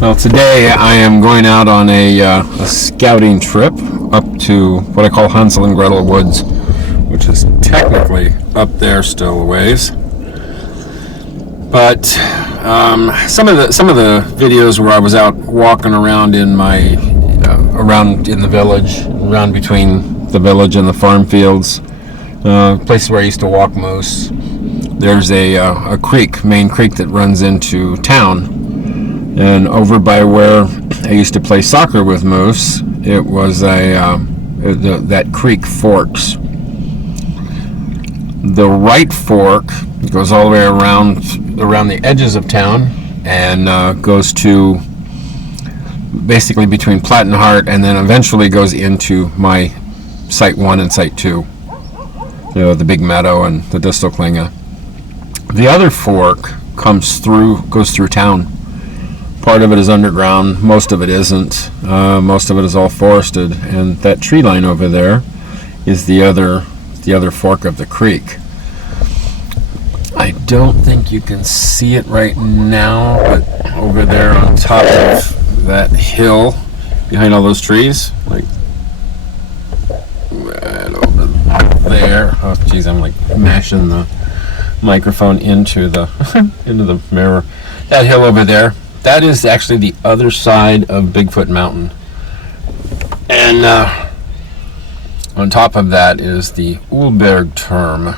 Well, today I am going out on a scouting trip up to what I call Hansel and Gretel Woods, which is technically up there still a ways. But some of the videos where I was out walking around in my around in the village, around between the village and the farm fields, places where I used to walk moose. There's a creek, main creek that runs into town. And over by where I used to play soccer with moose, it was that creek forks. The right fork goes all the way around the edges of town and goes to basically between Platt and Hart, and then eventually goes into my Site 1 and Site 2. The big meadow and the distal klinga. The other fork goes through town. Part of it is underground, most of it isn't. Most of it is all forested, and that tree line over there is the other fork of the creek. I don't think you can see it right now, but over there on top of that hill, behind all those trees, like right over there. Oh, geez, I'm like mashing the microphone into the mirror. That hill over there. That is actually the other side of Bigfoot Mountain. And on top of that is the Ulbergturm,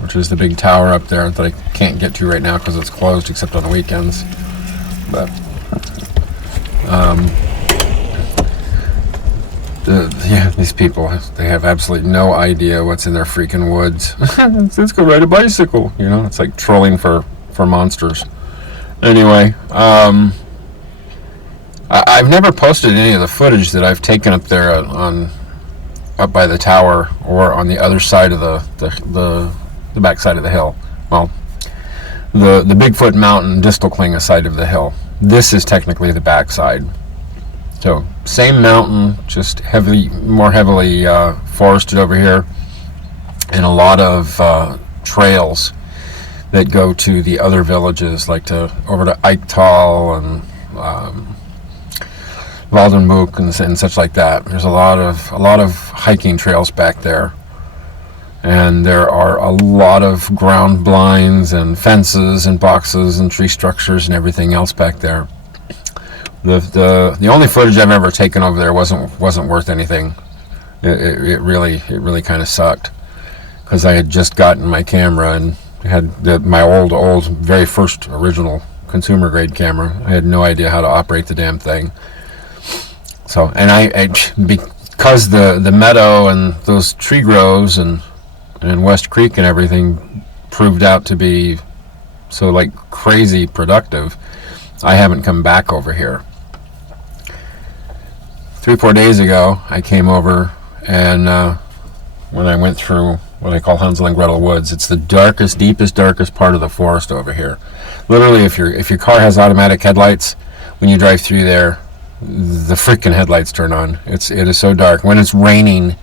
which is the big tower up there that I can't get to right now because it's closed except on the weekends. But these people, they have absolutely no idea what's in their freaking woods. Let's go ride a bicycle. It's like trolling for monsters. Anyway, I've never posted any of the footage that I've taken up there up by the tower or on the other side of the back side of the hill. Well, the Bigfoot Mountain distal klinga side of the hill. This is technically the back side. So same mountain, just more heavily forested over here, and a lot of trails that go to the other villages, like over to Eichtal and Waldenbuch and such like that. There's a lot of hiking trails back there, and there are a lot of ground blinds and fences and boxes and tree structures and everything else back there. The only footage I've ever taken over there wasn't worth anything. It really kind of sucked, because I had just gotten my camera and had my old very first original consumer grade camera. I had no idea how to operate the damn thing. So, and I because the meadow and those tree groves and West Creek and everything proved out to be so like crazy productive, I haven't come back over here. 3-4 days ago, I came over, and when I went through what I call Hansel and Gretel Woods, it's the darkest part of the forest over here. Literally, if your car has automatic headlights, when you drive through there, the freaking headlights turn on. It is so dark. When it's raining,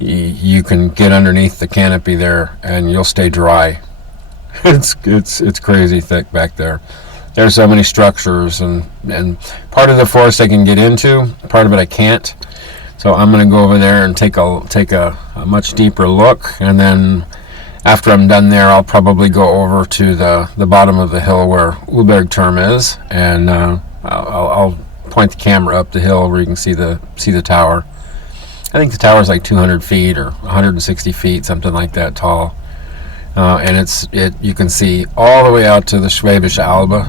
you can get underneath the canopy there, and you'll stay dry. It's crazy thick back there. There's so many structures, and part of the forest I can get into, part of it I can't. So I'm going to go over there and take a much deeper look, and then after I'm done there, I'll probably go over to the bottom of the hill where Ulbergturm is, and I'll point the camera up the hill where you can see the tower. I think the tower is like 200 feet or 160 feet, something like that tall, and you can see all the way out to the Schwäbische Albe.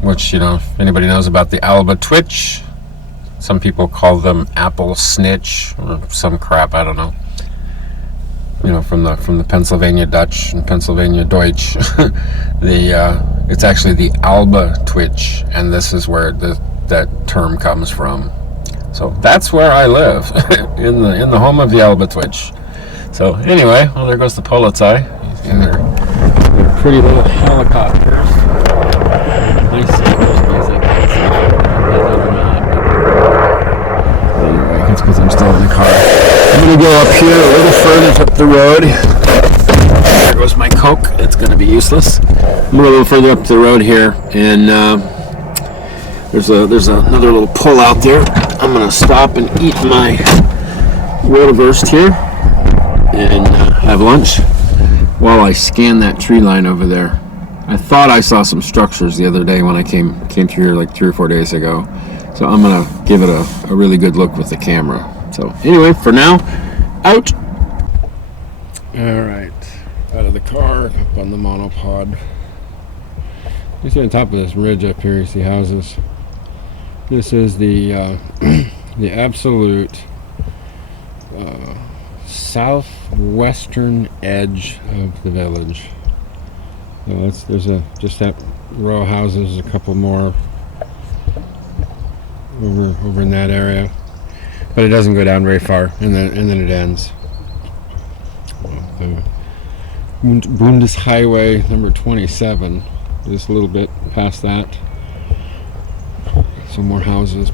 Which, if anybody knows about the Alba Twitch, some people call them apple snitch or some crap, I don't know. From the Pennsylvania Dutch and Pennsylvania Deutsch. It's actually the Alba Twitch, and this is where that term comes from. So that's where I live, in the home of the Alba Twitch. So anyway, well, there goes the Polizei in their pretty little helicopters. I see those guys, I can't see them or not. Anyway, that's because I'm still in the car. I'm going to go up here a little further up the road. There goes goes my Coke. It's going to be useless. I'm a little further up the road here, and there's another little pull out there. I'm going to stop and eat my Wurst here and have lunch while I scan that tree line over there. I thought I saw some structures the other day when I came through here like 3 or 4 days ago. So I'm going to give it a really good look with the camera. So anyway, for now, out. All right, out of the car, up on the monopod. You see on top of this ridge up here, you see houses. This is the the absolute southwestern edge of the village. So there's just that row of houses, a couple more over in that area, but it doesn't go down very far, and then it ends. The Bundeshighway number 27, just a little bit past that. So more houses,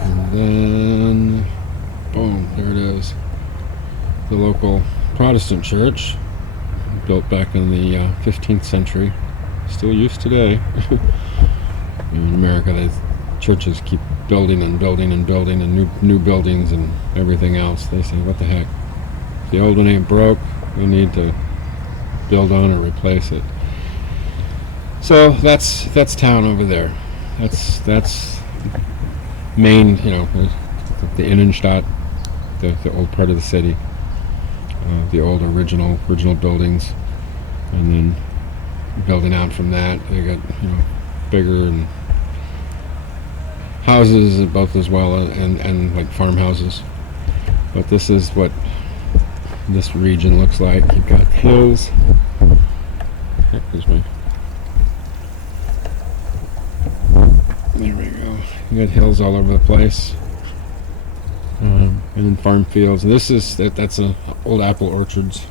and then boom, there it is. The local Protestant church, built back in the 15th century, still used today. In America, the churches keep building and building and building, and new buildings and everything else. They say, what the heck? If the old one ain't broke, we need to build on or replace it. So that's town over there. That's Main, the Innenstadt, the old part of the city, the old original buildings, and then building out from that, they got bigger and houses both as well, and like farmhouses. But this is what this region looks like. You've got hills. Excuse me. There we go. You got hills all over the place, and then farm fields. And that's old apple orchards.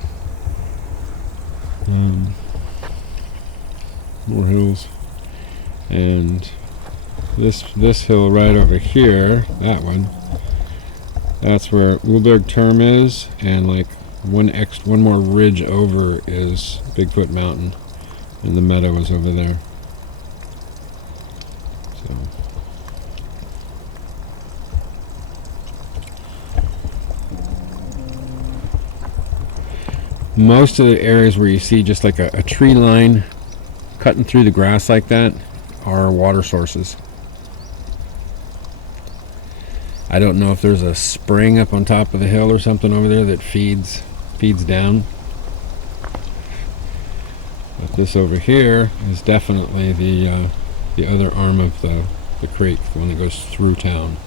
More hills, and this hill right over here, that one, that's where Ulberg Turm is, and like one more ridge over is Bigfoot Mountain, and the meadow is over there. So most of the areas where you see just like a tree line cutting through the grass like that are water sources. I don't know if there's a spring up on top of the hill or something over there that feeds down. But this over here is definitely the other arm of the creek, the one that goes through town.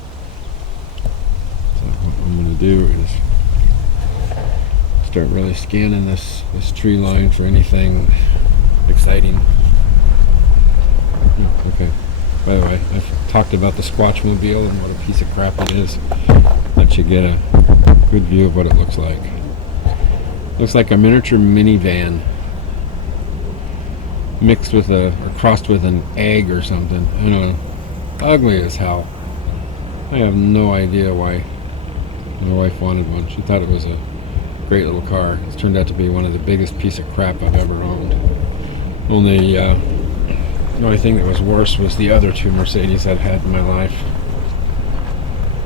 So what I'm going to do is start really scanning this tree line for anything exciting. Okay. By the way, I've talked about the Squatchmobile and what a piece of crap it is. Let you get a good view of what it looks like. Looks like a miniature minivan mixed with or crossed with an egg or something. I don't know. Ugly as hell. I have no idea why my wife wanted one. She thought it was a great little car. It's turned out to be one of the biggest piece of crap I've ever owned. The only thing that was worse was the other two Mercedes I've had in my life.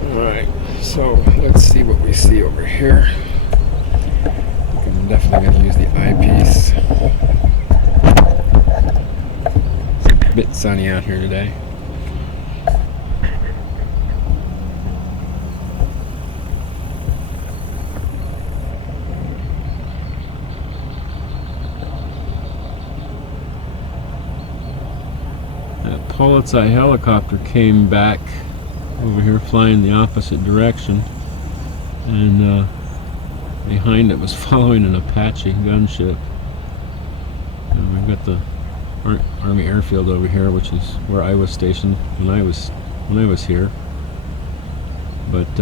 Alright, so let's see what we see over here. I'm definitely going to use the eyepiece. It's a bit sunny out here today. Polizei helicopter came back over here flying the opposite direction, and behind it was following an Apache gunship. And we've got the Army airfield over here, which is where I was stationed when I was here. But it's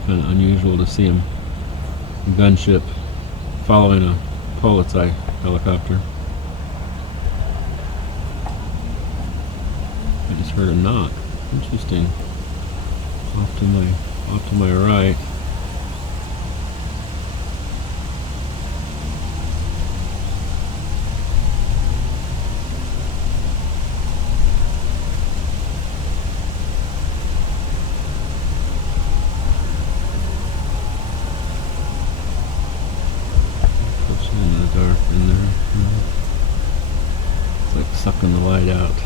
kind of unusual to see a gunship following a Polizei helicopter. I just heard a knock. Interesting. Off to my right. dark in there. It's like sucking the light out.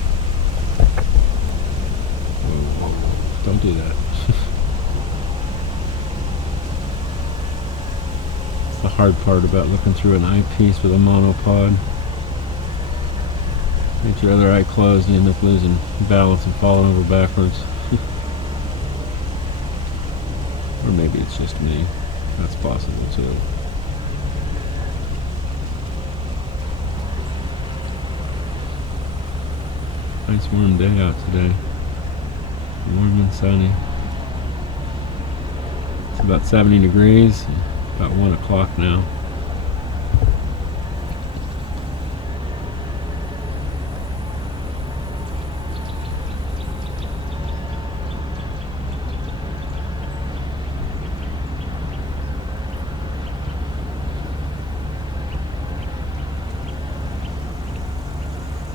Whoa, whoa, whoa. Don't do that. It's the hard part about looking through an eyepiece with a monopod. Get your other eye closed and you end up losing balance and falling over backwards. Or maybe it's just me. That's possible too. Nice warm day out today. Warm and sunny. It's about 70 degrees. About 1 o'clock now.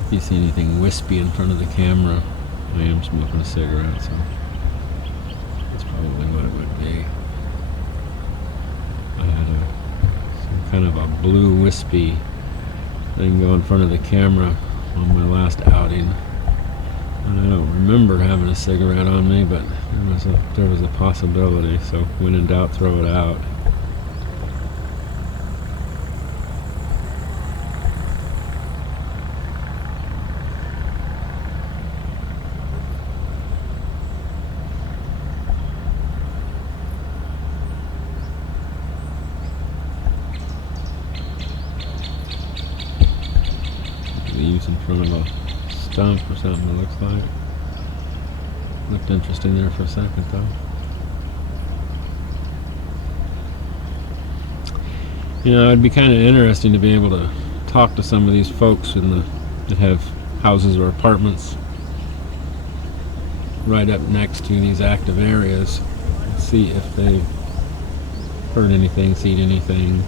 If you see anything wispy in front of the camera, I am smoking a cigarette, so that's probably what it would be. I had some kind of a blue wispy thing go in front of the camera on my last outing. And I don't remember having a cigarette on me, but there was a possibility, so when in doubt, throw it out. Leaves in front of a stump or something, it looks like. Looked interesting there for a second though. You know, it'd be kind of interesting to be able to talk to some of these folks that have houses or apartments right up next to these active areas and see if they heard anything, seen anything.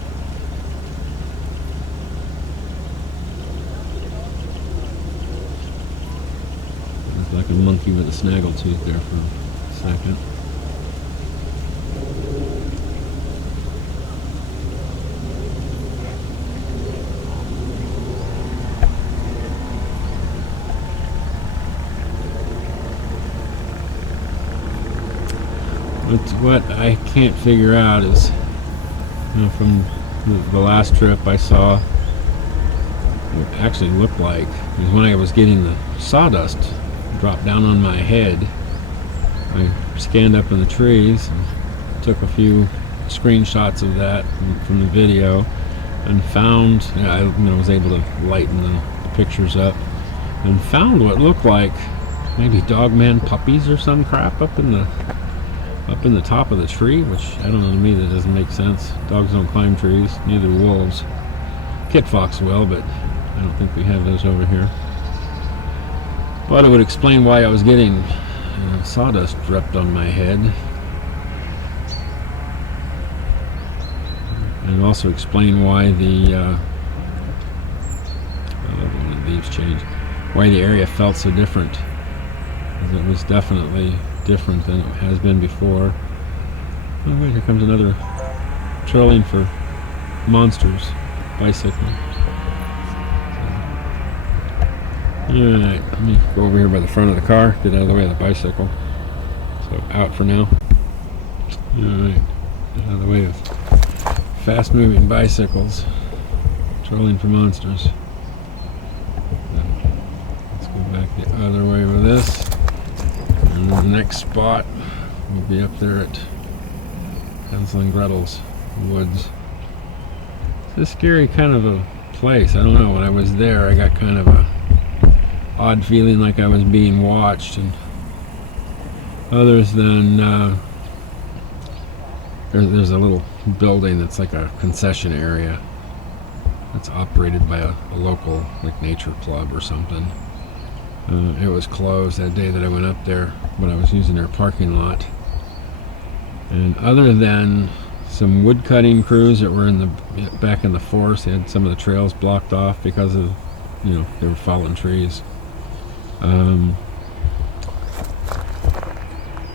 Like a monkey with a snaggle tooth there for a second. But what I can't figure out is, you know, from the last trip I saw, what it actually looked like is when I was getting the sawdust dropped down on my head. I scanned up in the trees and took a few screenshots of that from the video and found, I was able to lighten the pictures up and found what looked like maybe dogman puppies or some crap up in the top of the tree, which I don't know, to me that doesn't make sense. Dogs don't climb trees, neither wolves. Kit fox will, but I don't think we have those over here. But it would explain why I was getting sawdust dropped on my head. And also explain why the leaves changed. Why the area felt so different. It was definitely different than it has been before. Oh wait, here comes another trolling for monsters bicycle. Alright, let me go over here by the front of the car, get out of the way of the bicycle. So out for now. Alright, get out of the way of fast moving bicycles. Trolling for monsters. Let's go back the other way with this. And the next spot will be up there at Hansel and Gretel's woods. It's a scary kind of a place. I don't know, when I was there I got kind of a odd feeling like I was being watched, and others than there's a little building that's like a concession area that's operated by a local like nature club or something. It was closed that day that I went up there, but I was using their parking lot. And other than some wood cutting crews that were back in the forest, they had some of the trails blocked off because of, they were falling trees.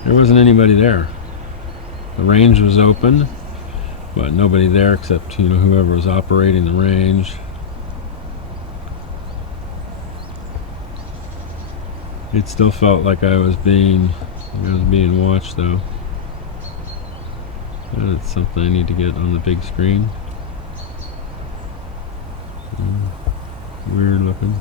There wasn't anybody there. The range was open. but nobody there except, you know, whoever was operating the range. It still felt like I was being watched, though. That's something I need to get on the big screen. Weird looking.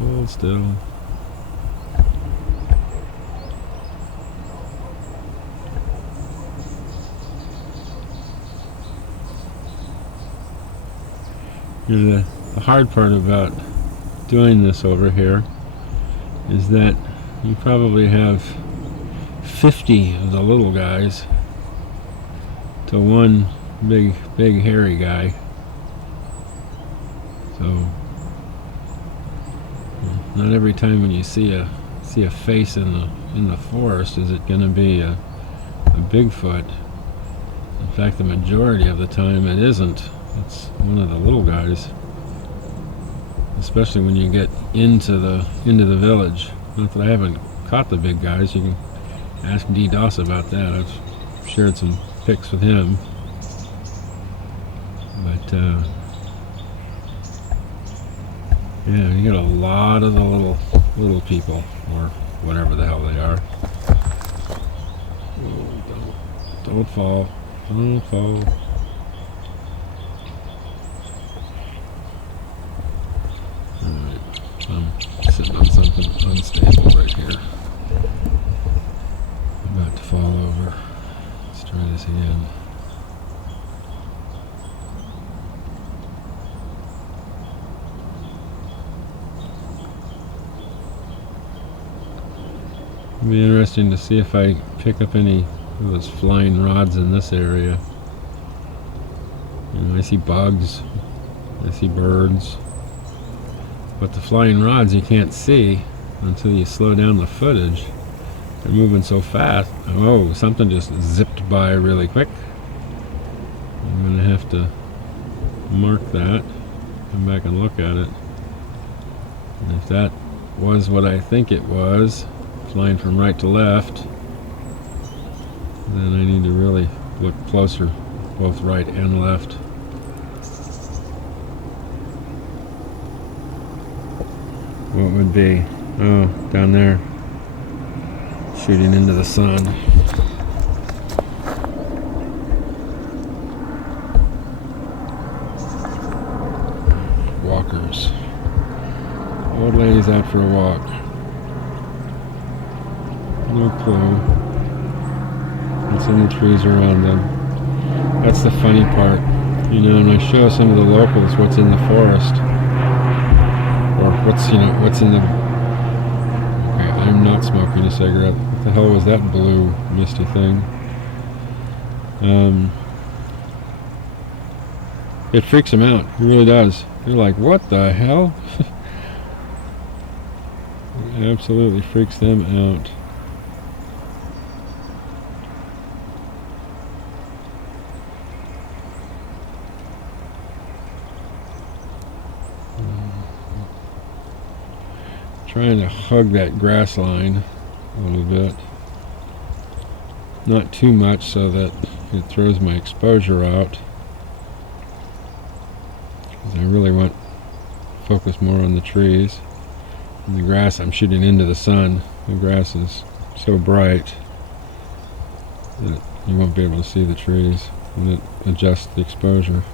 Hold still. The hard part about doing this over here is that you probably have 50 of the little guys to one big hairy guy. So not every time when you see a face in the forest is it going to be a Bigfoot. In fact, the majority of the time it isn't. It's one of the little guys, especially when you get into the village. Not that I haven't caught the big guys. You can ask D-Doss about that. I've shared some pics with him. But yeah, you get a lot of the little people, or whatever the hell they are. Oh, don't fall. Don't fall. I'm sitting on something unstable right here. I'm about to fall over. Let's try this again. It'll be interesting to see if I pick up any of those flying rods in this area. You know, I see bugs, I see birds. But the flying rods you can't see until you slow down the footage. They're moving so fast. Oh, something just zipped by really quick. I'm going to have to mark that, come back and look at it. And if that was what I think it was, flying from right to left, then I need to really look closer, both right and left. What would be? Oh, down there, shooting into the sun. Walkers. Old ladies out for a walk. No clue. What's in the trees around them. That's the funny part. You know, and I show some of the locals what's in the forest. Or what's in the... Okay, I'm not smoking a cigarette. What the hell was that blue misty thing? It freaks them out. It really does. They're like, what the hell? It absolutely freaks them out. Trying to hug that grass line a little bit. Not too much so that it throws my exposure out. Because I really want to focus more on the trees. And the grass, I'm shooting into the sun. The grass is so bright that you won't be able to see the trees. And it adjusts the exposure.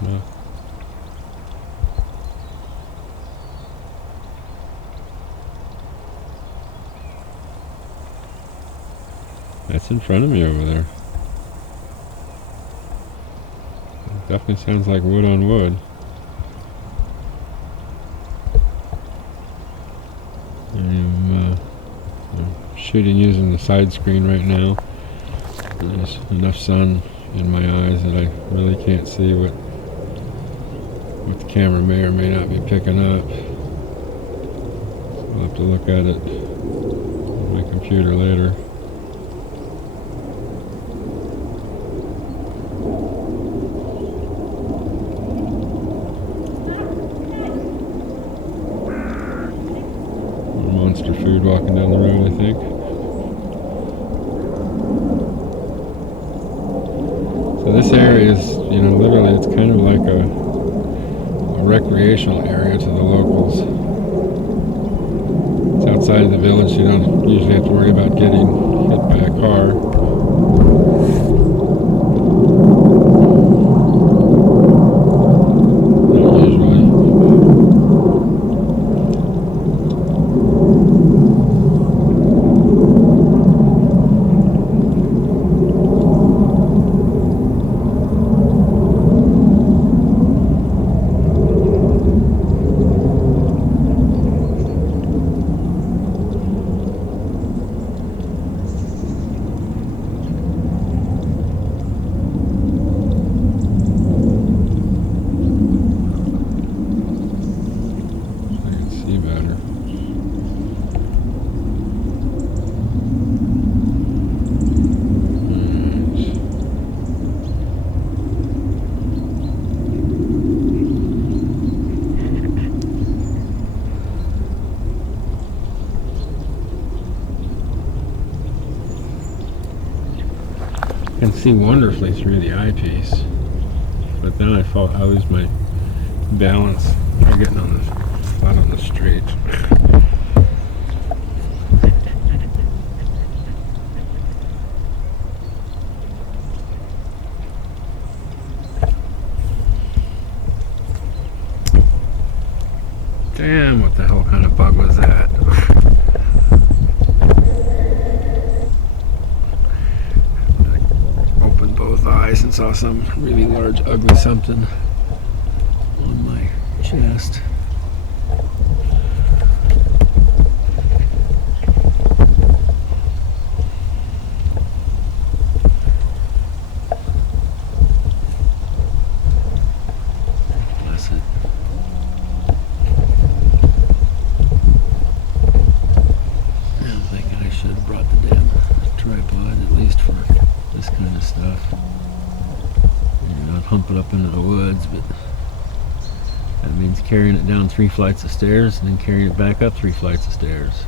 No. That's in front of me over there. It definitely sounds like wood on wood. I'm shooting using the side screen right now. There's enough sun in my eyes that I really can't see what the camera may or may not be picking up. I'll have to look at it computer later. Monster food walking down the road, I think. So this area is, literally it's kind of like a recreational area to the locals. It's outside of the village, so you don't usually have to worry about getting hit by a car. Can see wonderfully through the eyepiece, but then I lose my balance by getting on the flat on the street. Damn, what the hell kind of bug was that? Both eyes and saw some really large, ugly something on my chest. Bless it. I'm thinking I should have brought the damn tripod at least for this kind of stuff. You're not humping up into the woods, but that means carrying it down 3 flights of stairs and then carrying it back up 3 flights of stairs.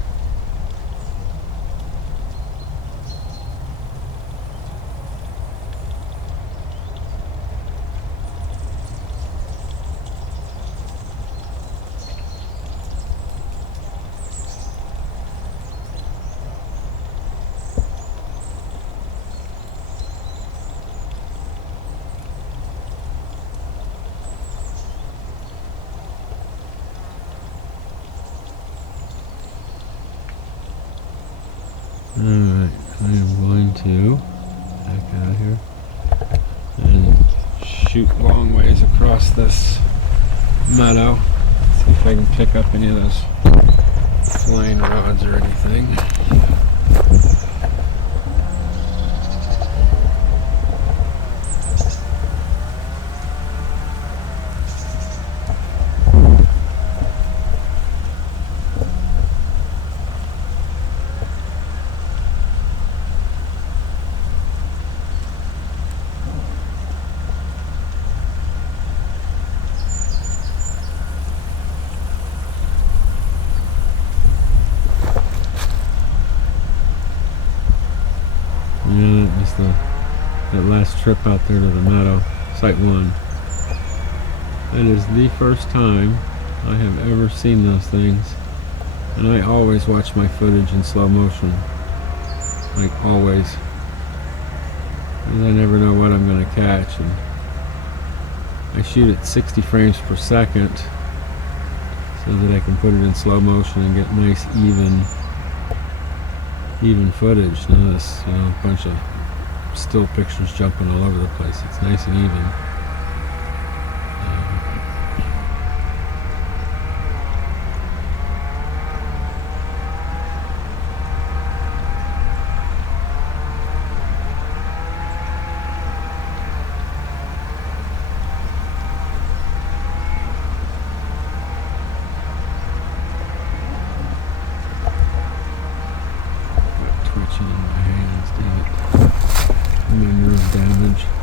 Alright, I am going to back out here and shoot long ways across this meadow. See if I can pick up any of those flying rods or anything. Yeah, that was that last trip out there to the meadow, Site 1. That is the first time I have ever seen those things, and I always watch my footage in slow motion, like always, because I never know what I'm going to catch, and I shoot at 60 frames per second so that I can put it in slow motion and get nice even footage. None of this, a bunch of still pictures jumping all over the place. It's nice and even. catch it in my hands, dang it. Memory damage.